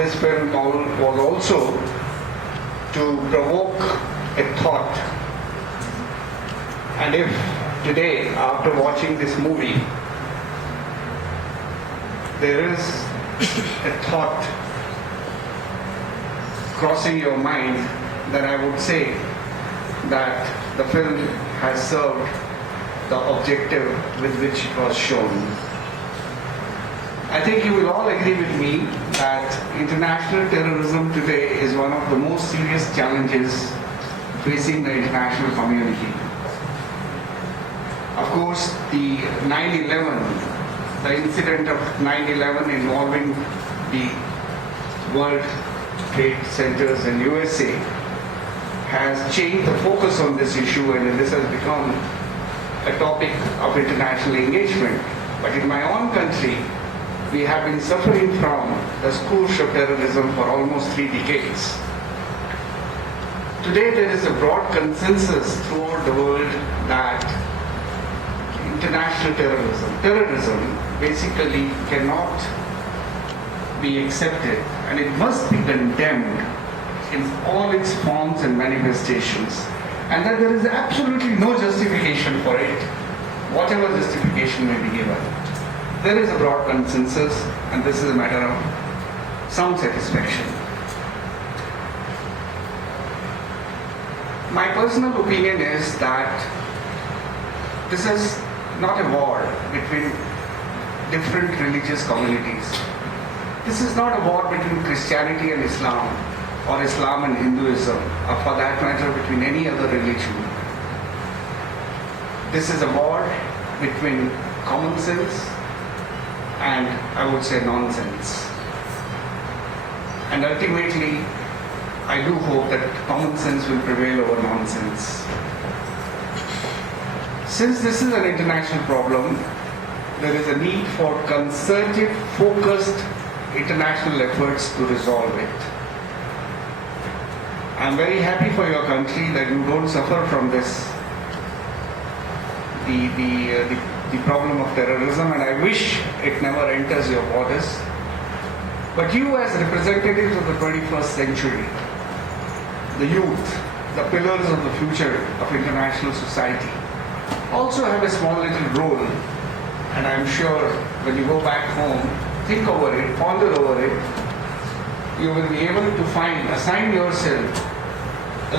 this film was also to provoke a thought. And if today, after watching this movie, there is a thought crossing your mind, then I would say that the film has served the objective with which it was shown. I think you will all agree with me that international terrorism today is one of the most serious challenges facing the international community. Of course, the 9/11, the incident of 9/11 involving the World Trade Centers in USA has changed the focus on this issue, and this has become a topic of international engagement. But in my own country, we have been suffering from the scourge of terrorism for almost 3 decades. Today there is a broad consensus throughout the world that international terrorism basically cannot be accepted, and it must be condemned in all its forms and manifestations, and that there is absolutely no justification for it, whatever justification may be given. There is a broad consensus, and this is a matter of some satisfaction. My personal opinion is that this is not a war between different religious communities. This is not a war between Christianity and Islam, or Islam and Hinduism, or for that matter between any other religion. This is a war between common sense and, I would say, nonsense. And ultimately, I do hope that common sense will prevail over nonsense. Since this is an international problem, there is a need for concerted, focused international efforts to resolve it. I'm very happy for your country that you don't suffer from this, the problem of terrorism, and I wish it never enters your borders. But you, as representatives of the 21st century, the youth, the pillars of the future of international society, also have a small little role. And I'm sure when you go back home, think over it, ponder over it, you will be able to assign yourself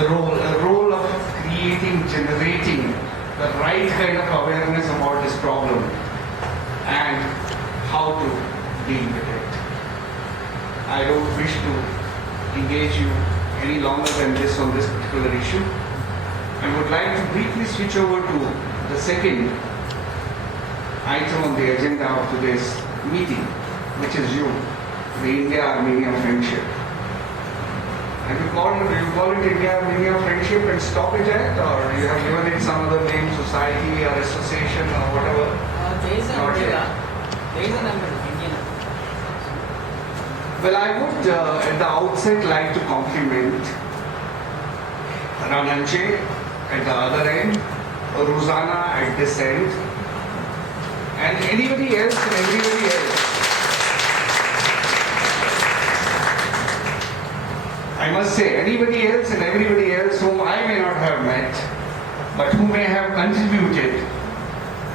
a role of creating, generating the right kind of awareness about this problem and how to deal with it. I don't wish to engage you any longer than this on this particular issue. I would like to briefly switch over to the second item on the agenda of today's meeting, which is the India-Armenia friendship. Have you call it India-Armenia friendship and stop it at, or you have given it some other name, society or association or whatever? There is a number of Indian. Well, I would at the outset like to compliment Rananche at the other end, Ruzana at this end, and anybody else and everybody else. I must say, anybody else and everybody else whom I may not have met, but who may have contributed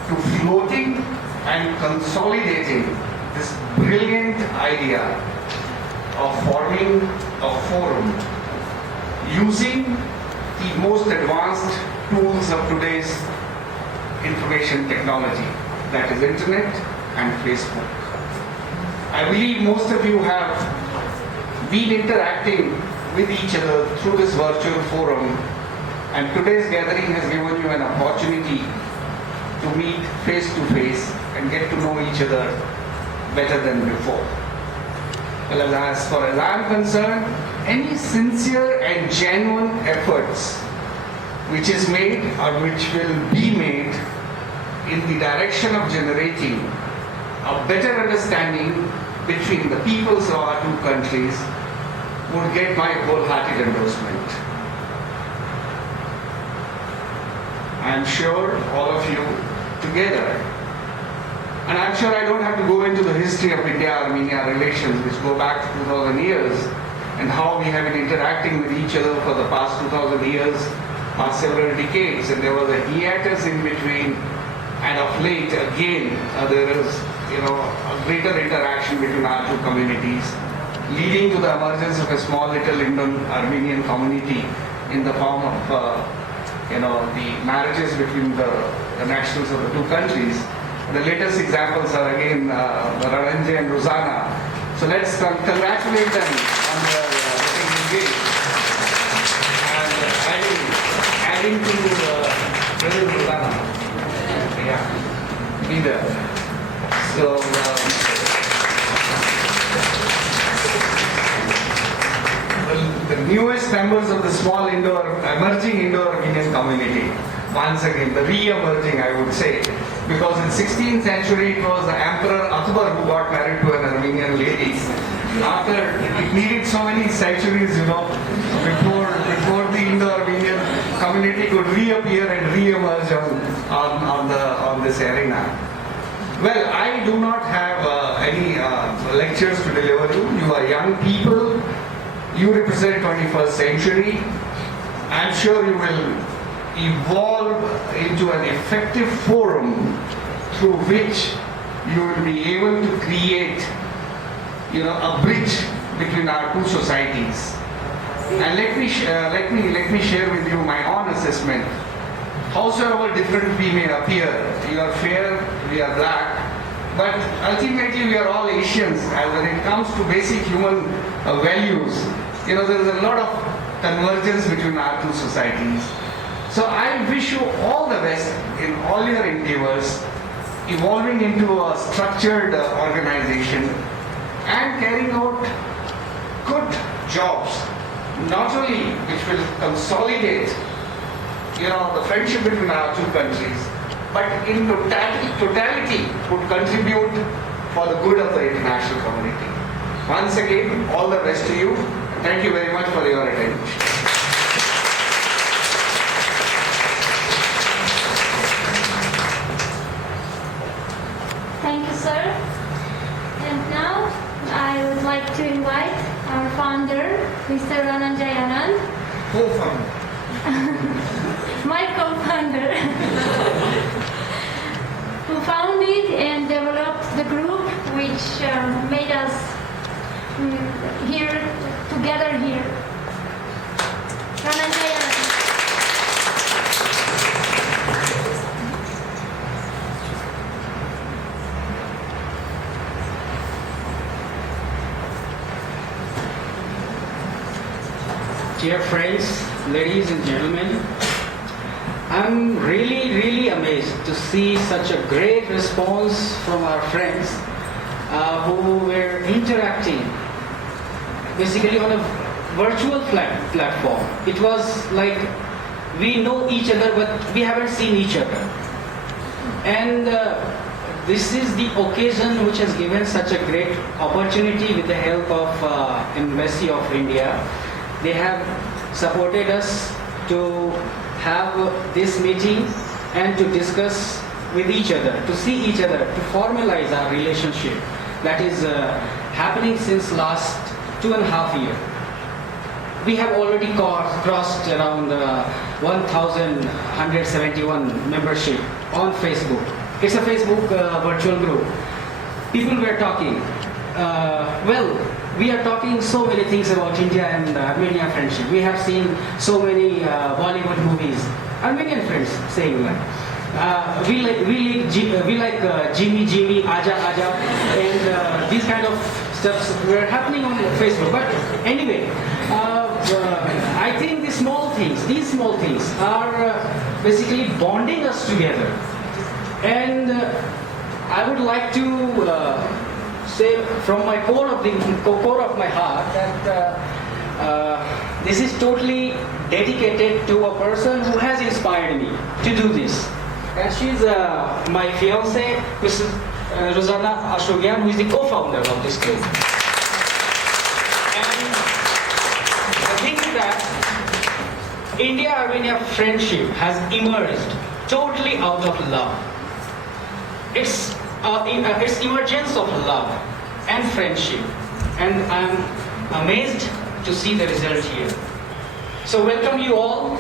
to floating and consolidating this brilliant idea of forming a forum using the most advanced tools of today's information technology, that is Internet and Facebook. I believe most of you have been interacting with each other through this virtual forum, and today's gathering has given you an opportunity to meet face to face and get to know each other better than before. Well, as far as I am concerned, any sincere and genuine efforts which is made or which will be made in the direction of generating a better understanding between the peoples of our two countries would get my wholehearted endorsement. I am sure all of you together And I'm sure I don't have to go into the history of India-Armenia relations, which go back to 2,000 years, and how we have been interacting with each other for the past 2,000 years, past several decades, and there was a hiatus in between, and of late, again, there is, a greater interaction between our two communities, leading to the emergence of a small little Indo-Armenian community in the form of, the marriages between the nationals of the two countries. The latest examples are again Rananjay and Rosanna. So let's congratulate them on their getting engaged. And adding to where is Rosanna? Yeah, be there. So the newest members of the small emerging Indo-Armenian community. Once again, the re-emerging, I would say, because in 16th century it was the Emperor Akbar who got married to an Armenian lady. After it needed so many centuries, before the Indo-Armenian community could reappear and re-emerge on this arena. Well, I do not have any lectures to deliver you. You are young people. You represent 21st century. I'm sure you will evolve into an effective forum through which you will be able to create, a bridge between our two societies. And let me share with you my own assessment. Howsoever different we may appear, you are fair, we are black, but ultimately we are all Asians. And when it comes to basic human values, there is a lot of convergence between our two societies. So I wish you all the best in all your endeavors, evolving into a structured organization and carrying out good jobs, not only which will consolidate, the friendship between our two countries, but in totality would contribute for the good of the international community. Once again, all the best to you. Thank you very much for your attention. Thank you, sir. And now I would like to invite our founder, Mr. Rananjay Anand. Co-founder. My co-founder, who founded and developed the group which made us together here. Rananjay Anand. Dear friends, ladies and gentlemen, I'm really amazed to see such a great response from our friends who were interacting basically on a virtual platform. It was like we know each other but we haven't seen each other. And this is the occasion which has given such a great opportunity with the help of Embassy of India. They have supported us to have this meeting and to discuss with each other, to see each other, to formalize our relationship that is happening since last 2.5 years. We have already crossed around 1,171 membership on Facebook. It's a Facebook virtual group. People were talking. We are talking so many things about India and Armenia friendship. We have seen so many Bollywood movies. Armenian friends saying that. We like Jimmy, Aja, and these kind of stuffs were happening on Facebook. But anyway, I think these small things are basically bonding us together. And I would like to say from my core of my heart that this is totally dedicated to a person who has inspired me to do this. And she's my fiancée, Mrs. Rosanna Ashogyan, who is the co-founder of this group. And the thing is that India-Armenia friendship has emerged totally out of love. It's its emergence of love and friendship, and I'm amazed to see the result here. So welcome you all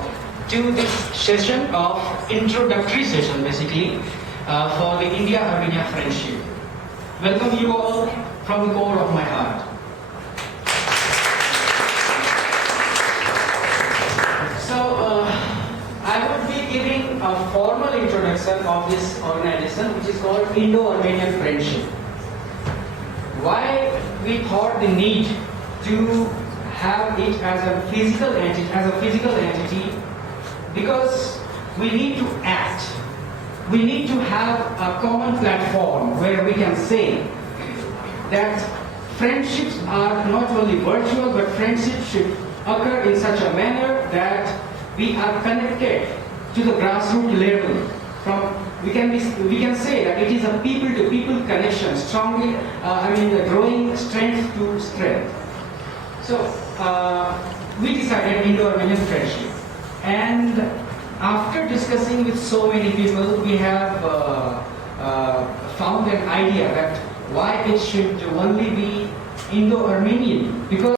to this session of introductory session basically for the India-Armenia friendship. Welcome you all from the core of my heart. So I would be giving a formal introduction of this organization, which is called Indo-Armenian Friendship. Why we thought the need to have it as a physical entity, because we need to act. We need to have a common platform where we can say that friendships are not only virtual, but friendships should occur in such a manner that we are connected to the grassroots level. We can say that it is a people-to-people connection, strongly, growing strength to strength. So we decided Indo-Armenian friendship, and after discussing with so many people, we have found an idea that why it should only be Indo-Armenian, because